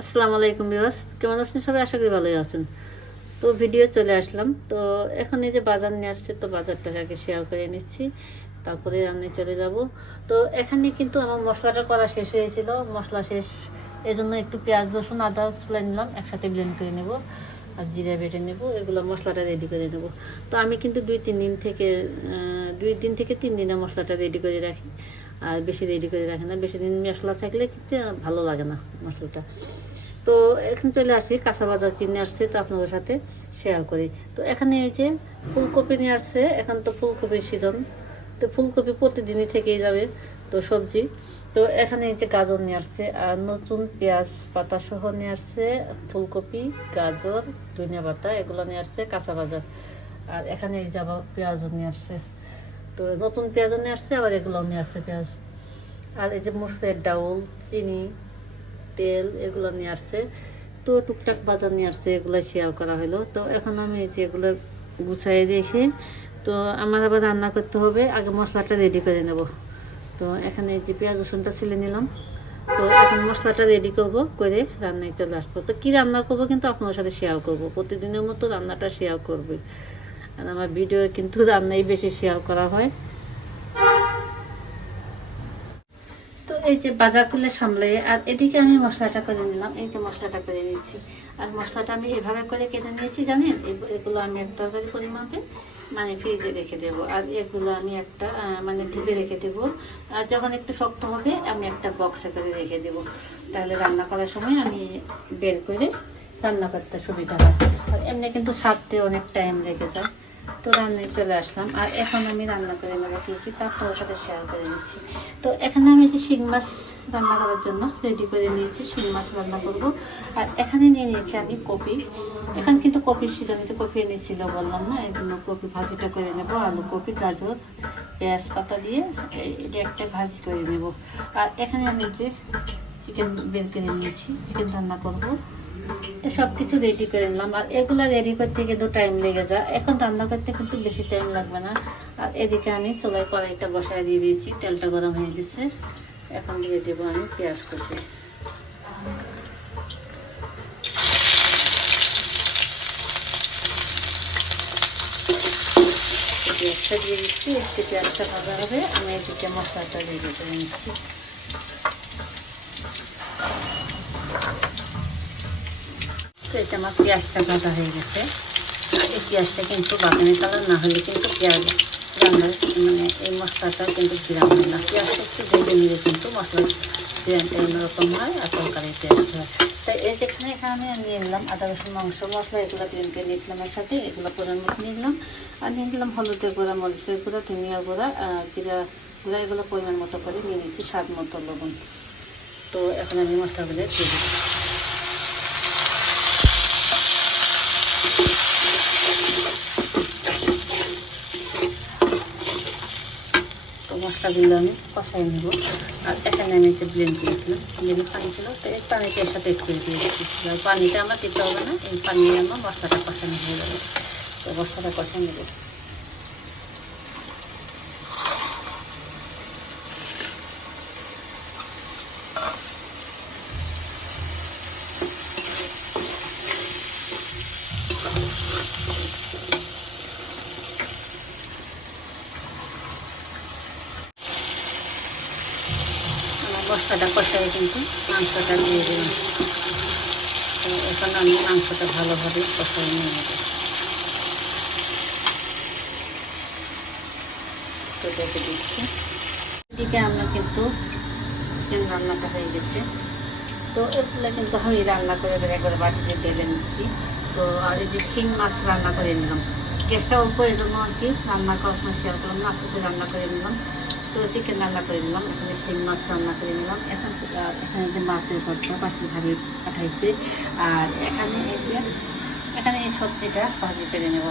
আসসালামু আলাইকুম ভিউয়ার্স, কেমন আছেন সবাই? আশা করি ভালোই আছেন। তো ভিডিও চলে আসলাম। তো এখন এই যে বাজার নিয়ে আসছে, তো বাজারটা আগে শেয়ার করে নিচ্ছি, তারপরে রান্নায় চলে যাব। তো এখানে কিন্তু আমার মশলাটা করা শেষ হয়েছিল, মশলা শেষ, এই জন্য একটু পেঁয়াজ রসুন আদা চুলাই নিলাম, একসাথে ব্লেন্ড করে নেব আর জিরা বেটে নেব, এগুলো মশলাটা রেডি করে নেব। তো আমি কিন্তু 2 দিন থেকে 3 দিনের মশলাটা রেডি করে রাখি, আর বেশি রেডি করে রাখি না। বেশি দিন মশলা থাকলে কিন্তু ভালো লাগে না মশলাটা। তো এখন চলে আসি, কাঁচা বাজার কিনে আসছে, তো আপনাদের সাথে শেয়ার করি। তো এখানে এই যে ফুলকপি নিয়ে আসছে, এখন তো ফুলকপির সিজন, তো ফুলকপি প্রতিদিনই থেকেই যাবে তো সবজি। তো এখানে এই যে গাজর নিয়ে আসছে, আর নতুন পেঁয়াজ পাতা সহ নিয়ে আসছে, ফুলকপি, গাজর, ধনিয়া পাতা, এগুলো নিয়ে আসছে কাঁচা বাজার। আর এখানে এই যে আবার পেঁয়াজও নিয়ে আসছে, তো নতুন পেঁয়াজও নিয়ে আসছে, আবার এগুলো নিয়ে আসছে পেঁয়াজ। আর এই যে মসুরের ডাউল, চিনি, তেল, এগুলো নিয়ে আসছে। তো টুকটাক বাজার নিয়ে আসছে, এগুলো শেয়ার করা হলো। তো এখন আমি এই যে এগুলো গুছাই রেখে, তো আমার আবার রান্না করতে হবে, আগে মশলাটা রেডি করে নেব। তো এখানে এই যে পেঁয়াজ রসুনটা ছিলে নিলাম। তো এখন মশলাটা রেডি করব, করে রান্নায় চলে আসবো। তো কী রান্না করবো কিন্তু আপনার সাথে শেয়ার করব, প্রতিদিনের মতো রান্নাটা শেয়ার করবে। আর আমার ভিডিও কিন্তু রান্নাই বেশি শেয়ার করা হয়। তো এই যে বাজার করলে সামলে, আর এদিকে আমি মশলাটা করে নিলাম, এই যে মশলাটা করে নিয়েছি। আর মশলাটা আমি এভাবে করে কেটে নিয়েছি, জানেন, এগুলো আমি একটা তরকারি পরিমাপে মানে ফ্রিজে রেখে দেবো, আর এগুলো আমি একটা মানে ঢেকে রেখে দেবো। আর যখন একটু শক্ত হবে আমি একটা বক্সে করে রেখে দেবো, তাহলে রান্না করার সময় আমি বের করে রান্না করতে সুবিধা হয়। আর এমনি কিন্তু ছাড়তে অনেক টাইম লেগে যায়। তো রান্নায় চলে আসলাম, আর এখন আমি রান্না করে নেবো কী কী, তা আপনার সাথে শেয়ার করে নিচ্ছি। তো এখানে আমি যে শিং মাছ রান্না করার জন্য রেডি করে নিয়েছি, শিং মাছ রান্না করব। আর এখানে নিয়ে নিয়েছি আমি কপি, এখানে কিন্তু কপির সিজন, যে কপি এনেছিল বললাম না, এই জন্য কপি ভাজিটা করে নেব। আলু, কপি, গাজর, পেঁয়াজ পাতা দিয়ে এটা একটা ভাজি করে নেব। আর এখানে আমি যে চিকেন বের করে নিয়েছি, চিকেন রান্না করবো। তো সব কিছু রেডি করে নিলাম, আর এগুলো রেডি করতে কিন্তু টাইম লেগে যায়, এখন রান্না করতে কিন্তু বেশি টাইম লাগবে না। আর এদিকে আমি চুলায় কড়াইটা বসায় দিয়ে দিয়েছি, তেলটা গরম হয়ে গেছে, এখন দিয়ে দেবো আমি পেঁয়াজ কুচি। পেঁয়াজটা দিয়ে দিচ্ছি, একটু পেঁয়াজটা ভাজা হবে, আমি এদিকে মশলাটা রেডি করে নিচ্ছি। তো এটা আমার পেঁয়াজটা ভাজা হয়ে গেছে। এই পেঁয়াজটা কিন্তু বাদামি কালার না হলে কিন্তু পেঁয়াজ রান্নার মানে এই মশলাটা কিন্তু ঘিরানো হয় না। পেঁয়াজটা একটু ভেজে নিলে কিন্তু মশলার ঘিরানটা অন্যরকম হয়, আর তরকারি টেস্ট হয়। তাই এই যেখানে এখানে আমি নিয়ে নিলাম আদা রসুন মাংস মশলা, এগুলো ব্লেন্ড করে নিয়েছিলাম একসাথে, এগুলো পরের মতো নিয়ে নিলাম। আর নিয়ে নিলাম হলুদের গুঁড়া, মরিচের গুঁড়া, ধনিয়া গুঁড়া, জিরা গুঁড়া, এগুলো পরিমাণ মতো করে নিয়ে নিচ্ছি, স্বাদ মতো লবণ। তো এখন আমি মশলাগুলো দিয়ে দিচ্ছি। মশলাগুলো আমি কষাই নেব। আর এখানে আমি একটু ব্লেন্ড করেছিলাম, ব্লেন্ড পানি ছিল, তো এই পানিটা এর সাথে একটু করে দিয়ে দিচ্ছি। পানিটা আমার দিতে হবে না, এই পানি আমার মশলাটা কষানো হয়ে যাবে। তো মশলাটা কষা নেব। মশলাটা কষাই কিন্তু মাংসটা দিয়ে দিলাম। তো এখন আমি মাংসটা ভালোভাবে কষাই নিয়ে নেব। তো দেখে দিচ্ছি, এদিকে আমরা কিন্তু চিকেন রান্নাটা হয়ে গেছে। তো এগুলো কিন্তু আমি রান্না করে একবারে বাটিতে ঢেলে নিচ্ছি। তো আর এই যে শিং মাছ রান্না করে নিলাম, গ্যাসটা অল্প, এই জন্য আর কি রান্না করার সময় শেয়ার করলাম না, আস্তে রান্না করে নিলাম। তো চিকেন রান্না করে নিলাম, এখানে শিং মাছ রান্না করে নিলাম। এখানে যে মাছের ভর্তা পাশের ভাগে পাঠাইছে। আর এখানে এই সবজিটা ভাজি করে নেব।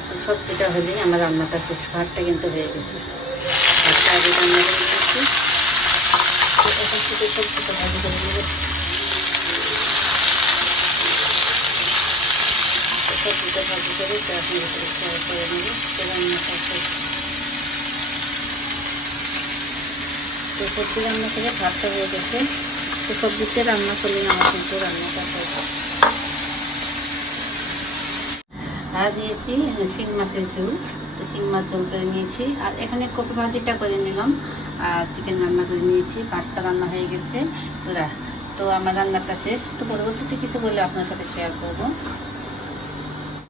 এখন সবজিটা হলেই আমার রান্নাটা শেষ, ভাতটা কিন্তু হয়ে গেছে। ভাতটা আগে রান্না করে নিচ্ছি, এখন থেকে সবজিটা ভাজি করে নেব। সবজিটা ভাজি করে আপনার ভিতরে শেয়ার করে নেব রান্নাটা। তো সবজি রান্না করে ভাতটা হয়ে গেছে, তো সবজিতে রান্না করলে আমার কিন্তু রান্নাটা হয়ে যায়। আর দিয়েছি শিং মাছের ঝোল, তো শিং মাছ ঝোল করে নিয়েছি। আর এখানে কপি ভাজিটা করে নিলাম, আর চিকেন রান্না করে নিয়েছি, ভাতটা রান্না হয়ে গেছে। তো আমার রান্নাটা শেষ। তো পরবর্তীতে কিছু বলে আপনার সাথে শেয়ার করবো।